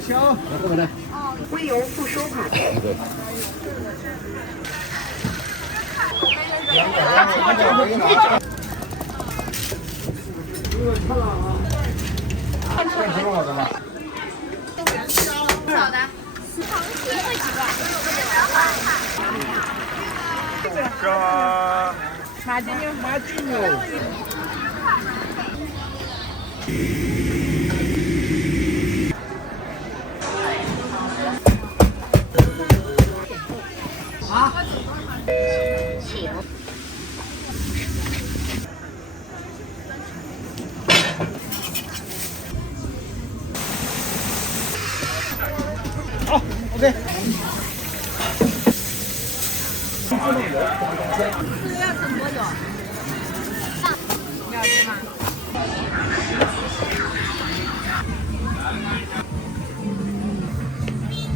小。微油不收款。多少的？这马金牛。啊？请。好 ，OK。要等多久？要吃吗？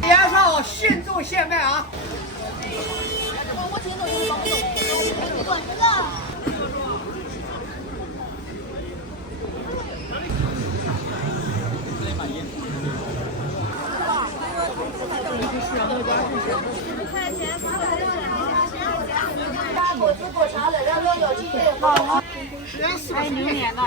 鸭烧现做现卖啊！我听懂就是搞不懂，管这个。果子果茶冷料都有鸡腿包，还有榴莲的。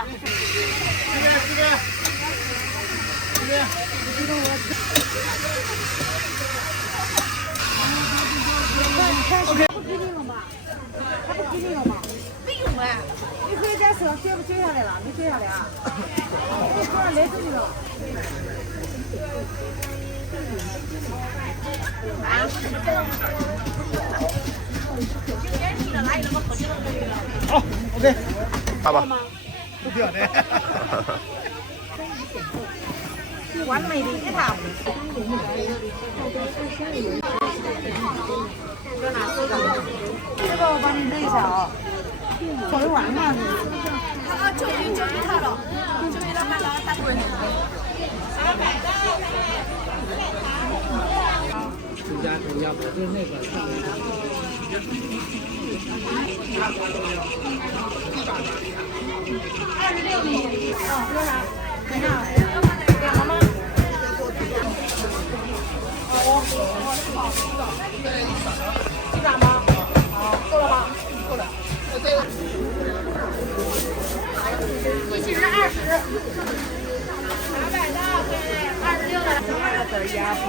不给你了吗？他不给你了吗？没用哎。你回家时候写不写下来了？没写下来啊？你手上勒住你了。好 ，OK。好吧。不表的。完美的一套。这个我帮你弄一下啊，做的完嘛？就给他了，就给老板了，打滚。增加不就是那个上面。26米，多少？多少？两个吗？几张吗？够了吧？够了。机器人20，200的，26的。的鸭脖，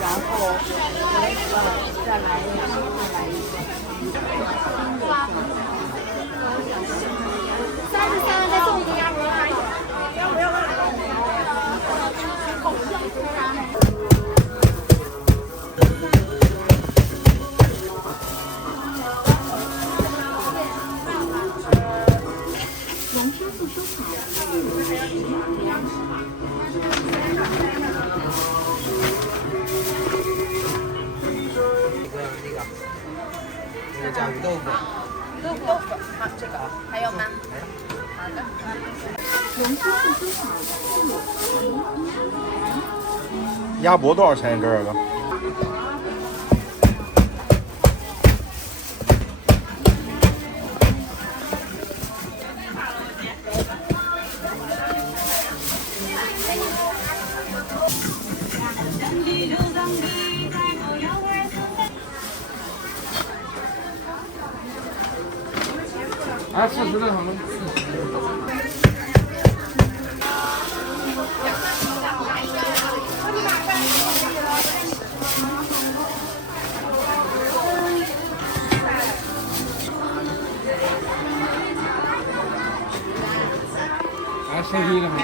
然后再来一33再送一个鸭脖，不要。这个叫鱼豆腐。豆腐，好，这个还有吗？好的。鸭脖多少钱一根儿？哥？啊，40的他们。谁第一个买？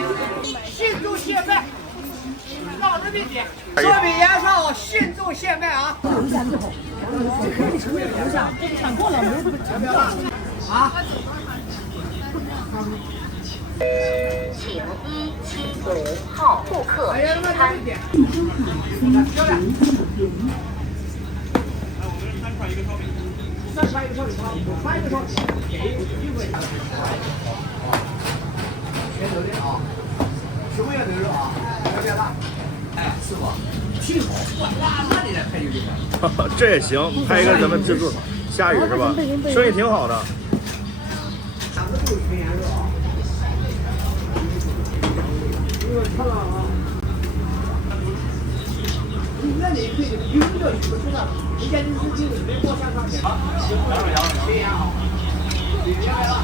现做现卖，老的那些，烧饼鸭烧现做现卖啊！啊！请175号顾客取餐。3块一个烧饼汤，5块一个烧饼，全牛的啊，熊样牛肉啊，要不要辣？哎，师傅，挺好，辣的来拍就厉害。这也行，拍一个咱们自助虾鱼是吧？生意挺好的。两个都是全羊肉啊。这个漂亮啊！那一块有的你不知道，人家就是没过香肠的。好，对呀，好，明白了。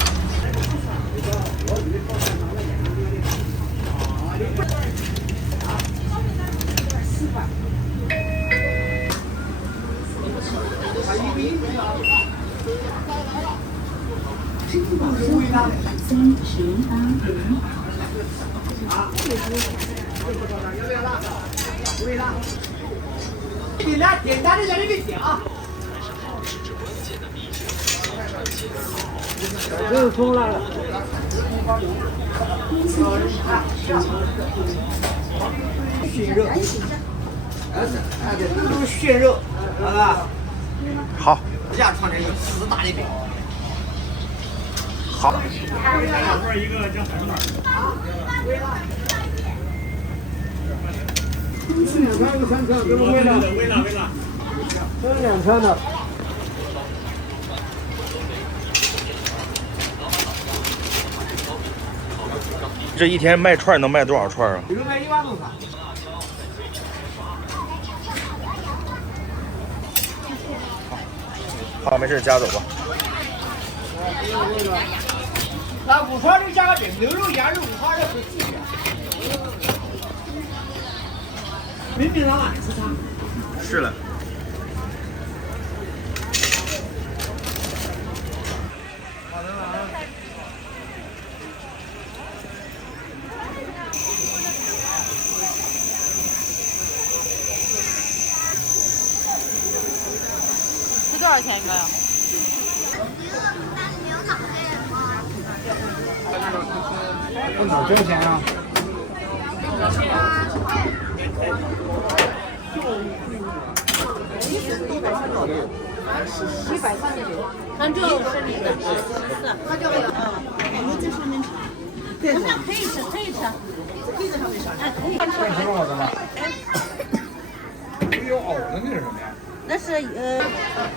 点单的在那边点啊。没有葱辣了。熏肉，这都是熏肉，好吧？好，这样穿着有4大的饼。好。一个叫海碗。2个3个，给我喂了。喂了。这2串的。这一天卖串能卖多少串啊？比如卖1万多串。好，没事，夹走吧。那5串就加个饼，牛肉、羊肉5串的是4元。明明上哪里吃餐？是了。这多少钱一个呀？不能挣钱啊！咱这是你的，他这个你这上面对，可以吃，可以吃，可以在上面上，哎，可以吃。什么好的吗？没有藕的那是什么呀？那是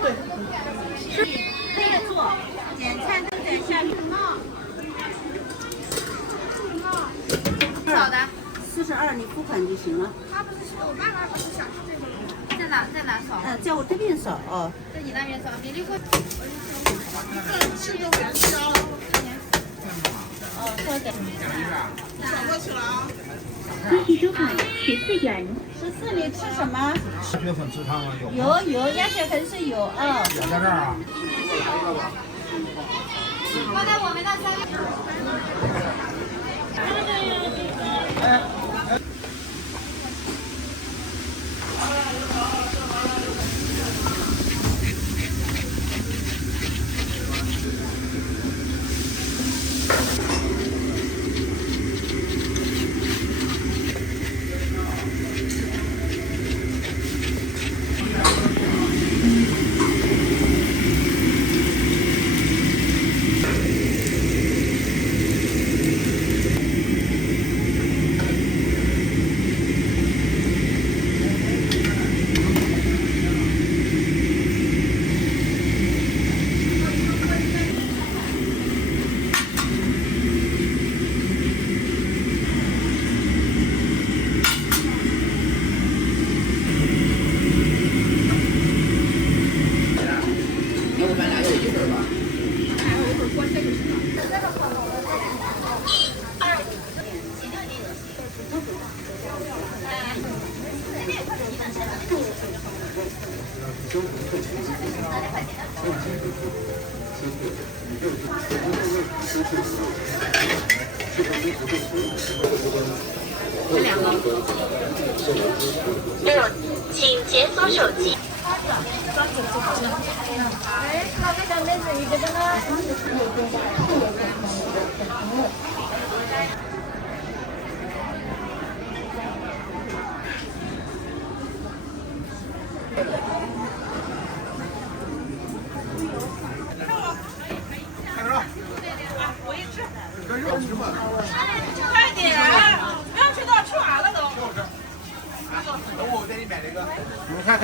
对，是可以做，点菜都得下去闹。好的，42，你付款就行了。他不是我爸爸不是想吃这个吗？在哪扫？在我这边扫哦。在你那边扫，比例会。一个人吃就别吃了。哦，多给。扫过去了啊。关系收款14元。14，你吃什么？鸭血粉吃汤吗？有，鸭血粉是有啊。也在这儿啊。放在我们那3个。请解锁手机。那个小妹子，你觉得呢？快点，不要吃到吃完了都。等我带你买那个。你看看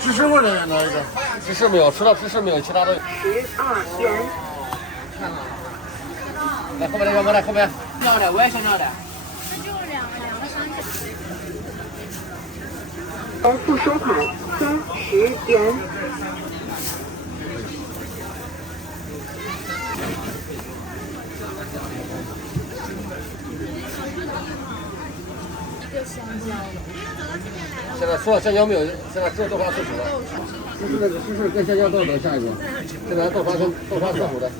芝士味的那一个，芝士没有，除了芝士没有，其他都有。12元。来后面那个过来后面。要的，我也想要的。那就两个3个。付收款30元。现在除了香蕉没有，现在只有豆花吃土了。就是那个芝士跟香蕉都能下一个，现在豆花吃土的。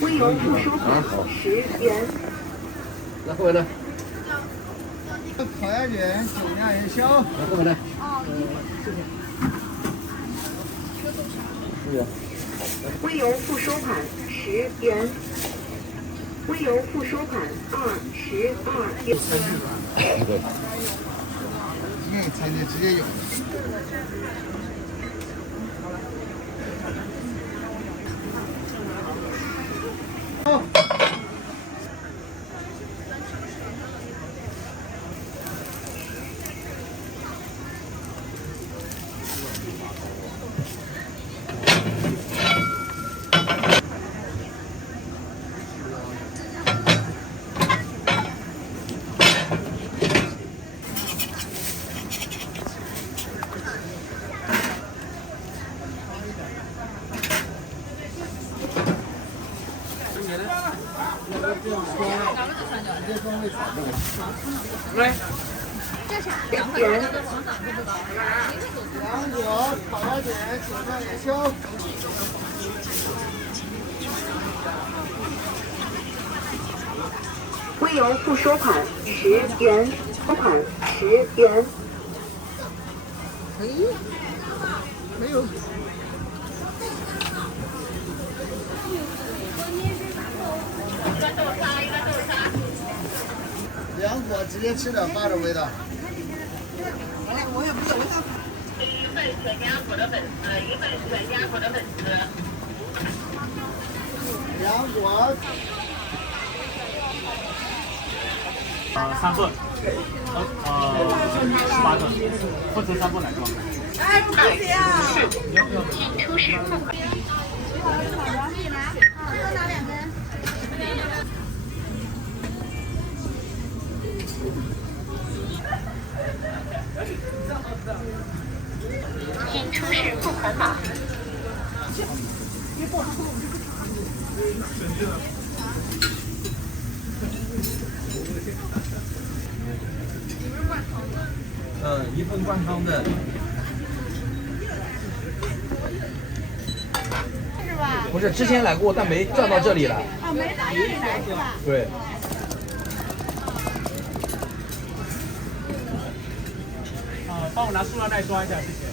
微油付收款10元。那后面呢？烤鸭卷酒酿元宵。那后面呢？10元。微油付收款10元。微油付收款22元。对。餐具直接有。来，2元。羊角、烤鸭卷、酒酿元宵。微油付收款10元，收款10元。没有。凉果直接吃点发着味道。我也不知道味道。一份全家福的粉丝，一份全家福的粉丝。凉果。3份，18个，或者3份来装。哎，不行啊！请出示付款。请出示付款码。1份灌汤的。是吧？不是，之前来过，但没转到这里来。哦，没到这里来是吧？对。帮我拿塑料袋装一下，谢谢。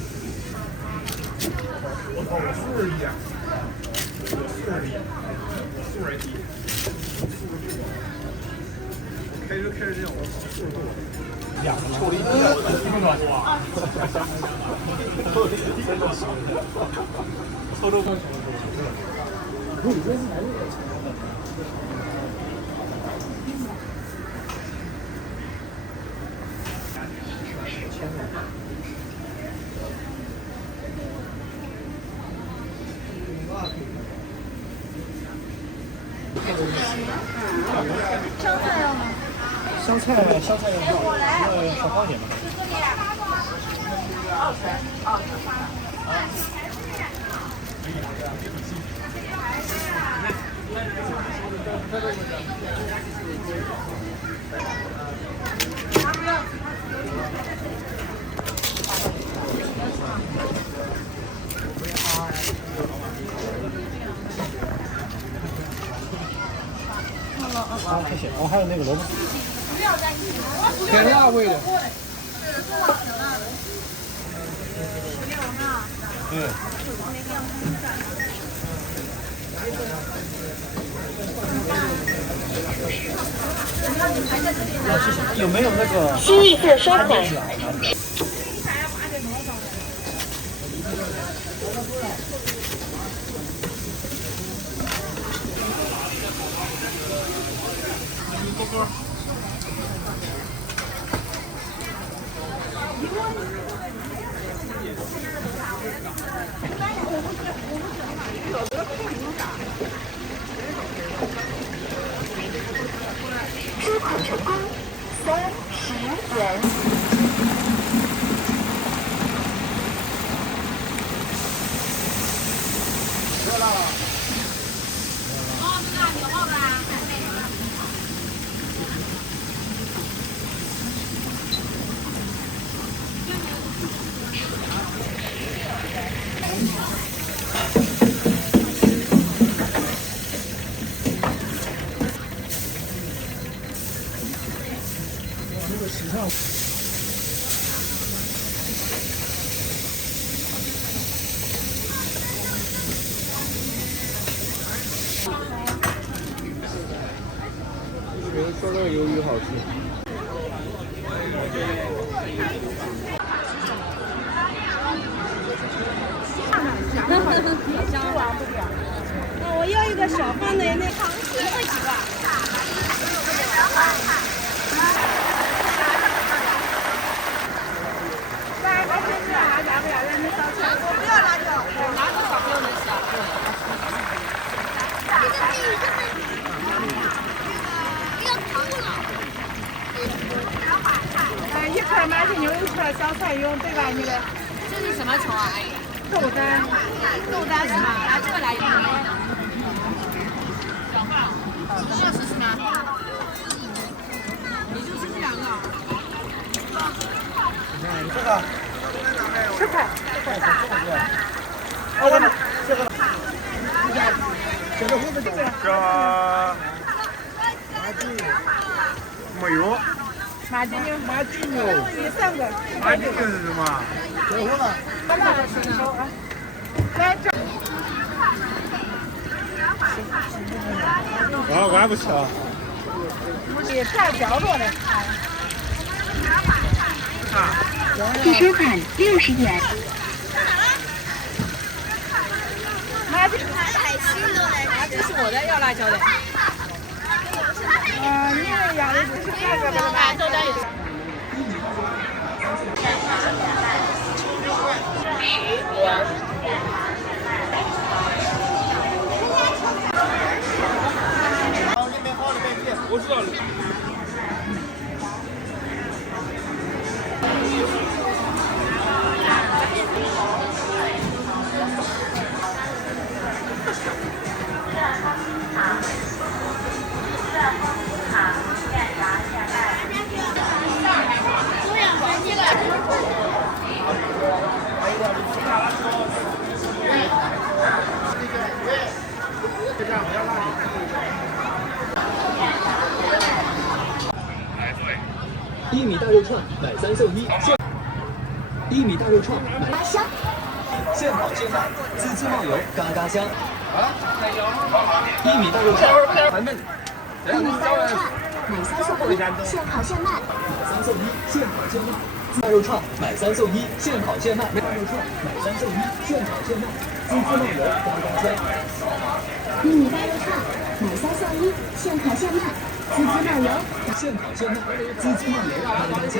我素人一，素人一。开着这种速度。2个臭力哇！臭豆腐。香菜要吗？香菜要小方点吧。好，谢谢。还有那个萝卜。甜辣味的。对。谢谢。有没有那个？心意付收款。支款成功，30元。觉得酸辣鱿鱼好吃。我要一个小份的那糖水会几个？我不要辣椒，辣椒少不要能吃。一块麻筋牛肉串，小菜用对吧？你的。这是什么虫啊，阿姨？豆丹，豆丹是吗？拿这个来一个。要吃什么？你就吃这两个。这个10块。这个会不会这个？没有。麻筋牛，麻筋牛，第3个。麻筋牛是什么？这个呢？来这。啊，俺不吃啊。你看角落的。自收款60元。麻筋。这是我的，要辣椒的。你们养的不是这个的吗？豆丹也是。我知道了。1米大肉串买3送1，1米大肉串买8箱，现跑现卖，滋滋冒油，嘎嘎香。1米大肉串咱们1米大肉串买3送1，现跑现卖。3送1，现跑现卖。大肉串买3送1，现跑现卖。大肉串买3送1，现跑现卖，滋滋冒油，嘎嘎香。1米大肉串买3送1，现跑现卖。滋滋冒油，现跑现卖，滋滋冒油，嘎嘎香。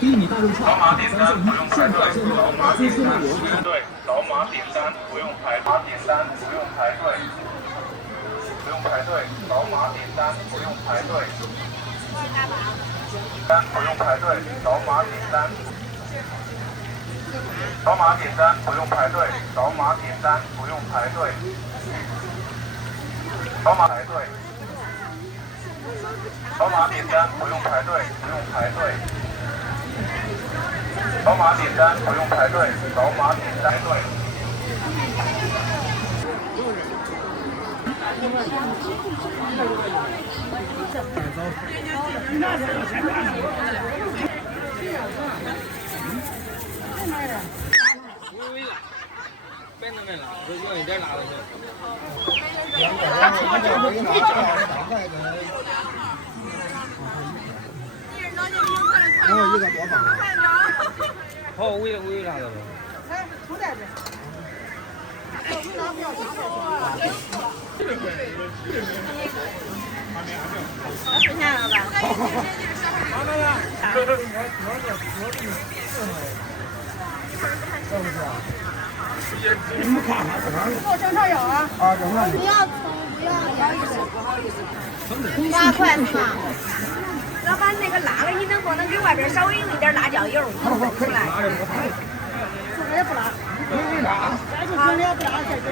1米大肉串买3送1，现跑现卖，滋滋冒油。对，扫码点单不用排队，点单不用排队，不用排队，扫码点单不用排队，单不用排队，扫码点单，扫码点单不用排队，扫码点单不用排队，扫码排队。扫码点单不用排队，不用排队。扫码点单不用排队，扫码点单排队。别那么辣，就用一点辣就行。然后一个多放啊。好，微辣的吧。哎，不在这。剩下了吧？我正常有啊。啊，正常有。不要葱，不好意思。8块葱。老板，那个辣的，你能不能给外边稍微用一点辣椒油？出来。这个也不辣。没辣。好，你也不辣，再点。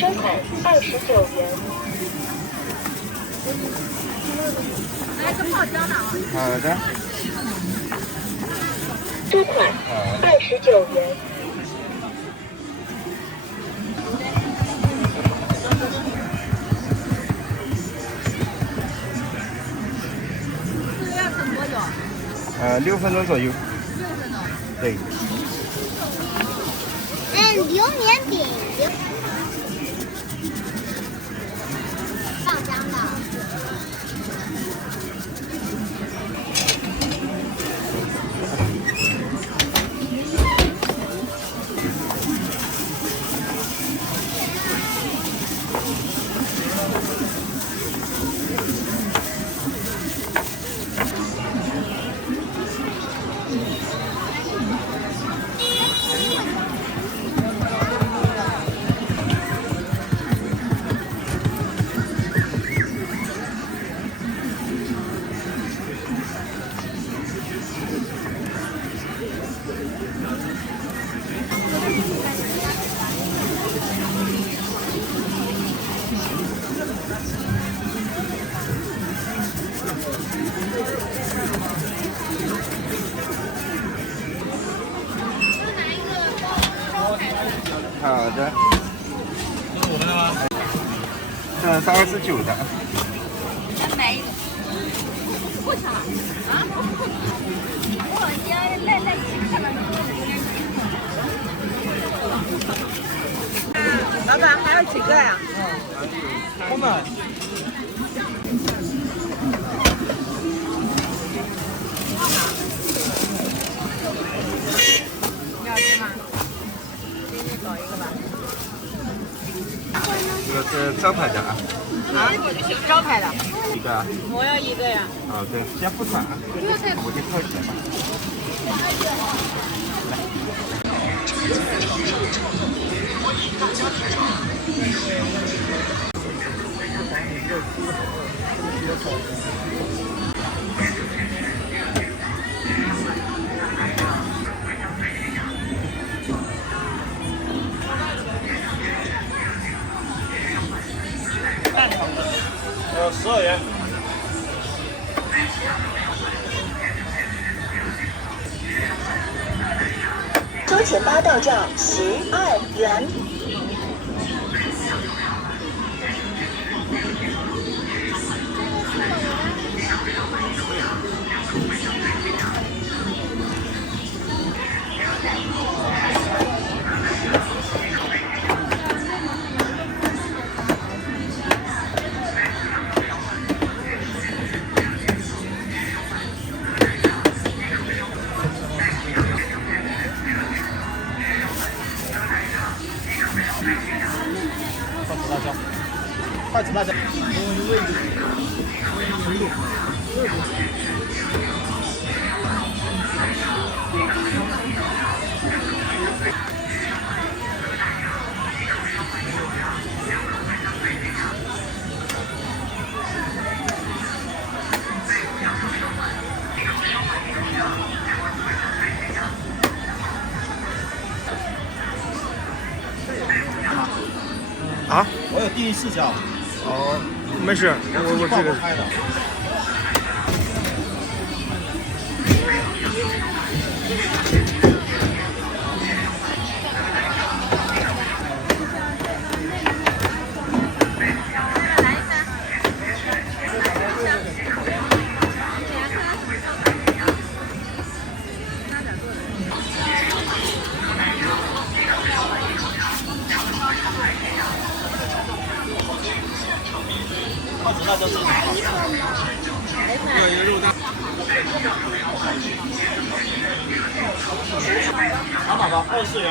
收款29元。来个泡椒呢啊！好的。收款29元。6分钟左右。对。榴莲饼，放姜的。好的。这是我们的吗？这是29的。买一个。过去了啊？我也来几看了。老板还有几个呀？我们。你要吃吗？给你搞一个吧。这个是招牌的啊。啊？招牌的。一个啊。我要一个呀。好的，先不算啊。我就挑起来吧。12元。收钱8到账12元。筷子辣椒。啊？我有地理视角。哦，没事，我这个。拍的。筷子辣椒是。要一个肉蛋。打码吧，24元。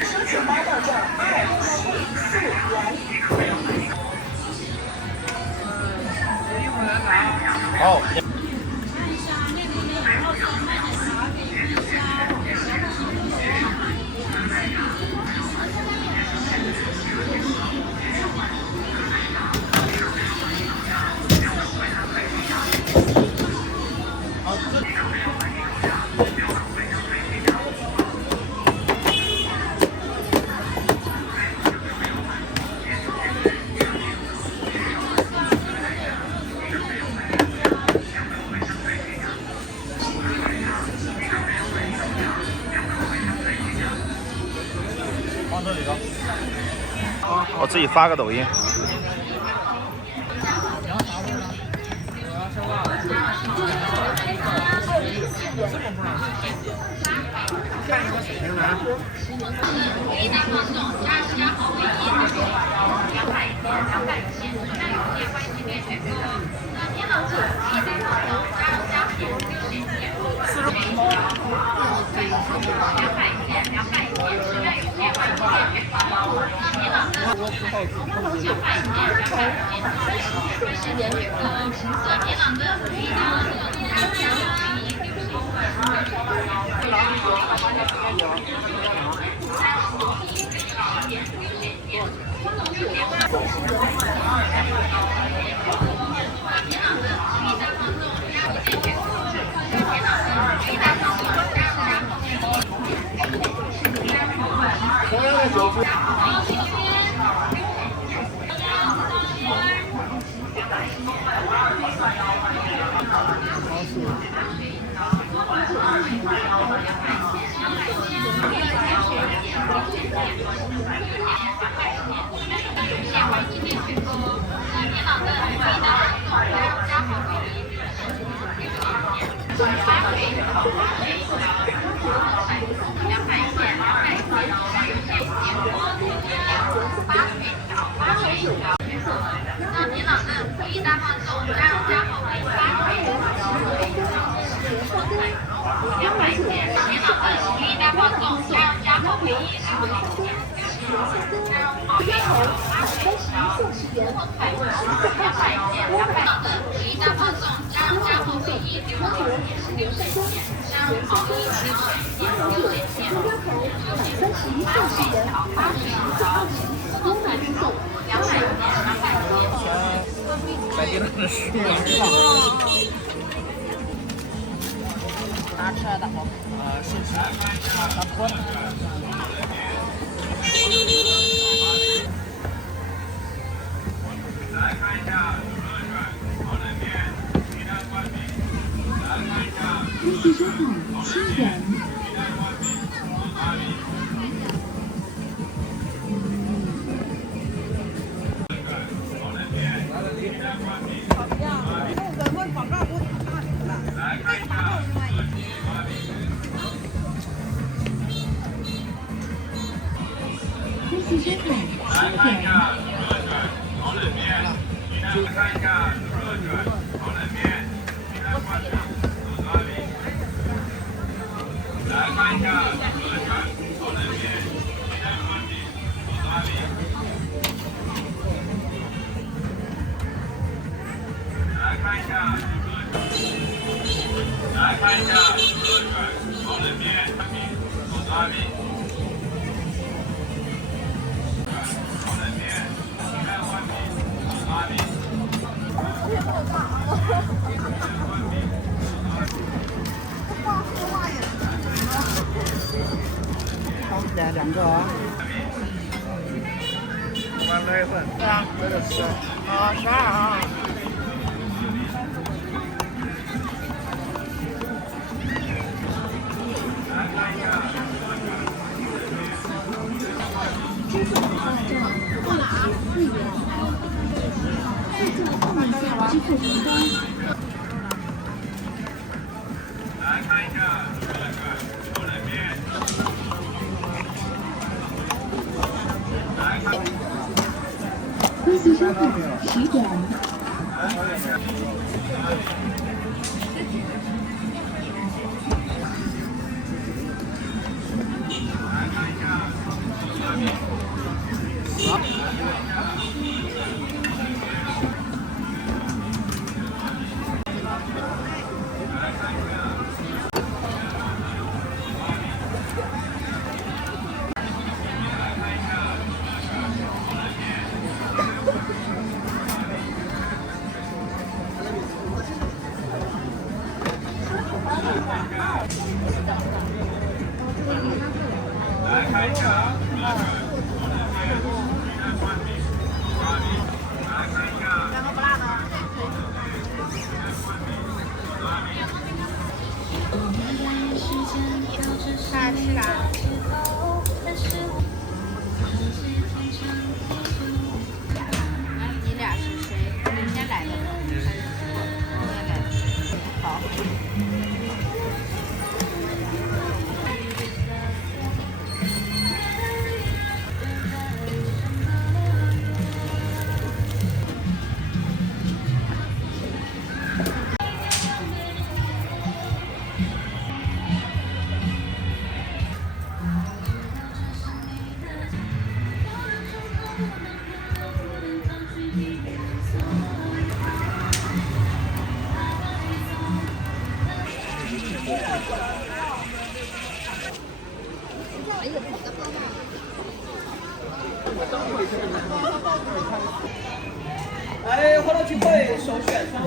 收钱8到账24元。好。我自己发个抖音。两个啊。我们来一份。对啊，这个吃。啊，12啊。过了啊，4元。自助后面下支付成功。来看一下这个牛腩面。微信收款10元。来看一下这个牛腩面。哎，欢乐聚会首选。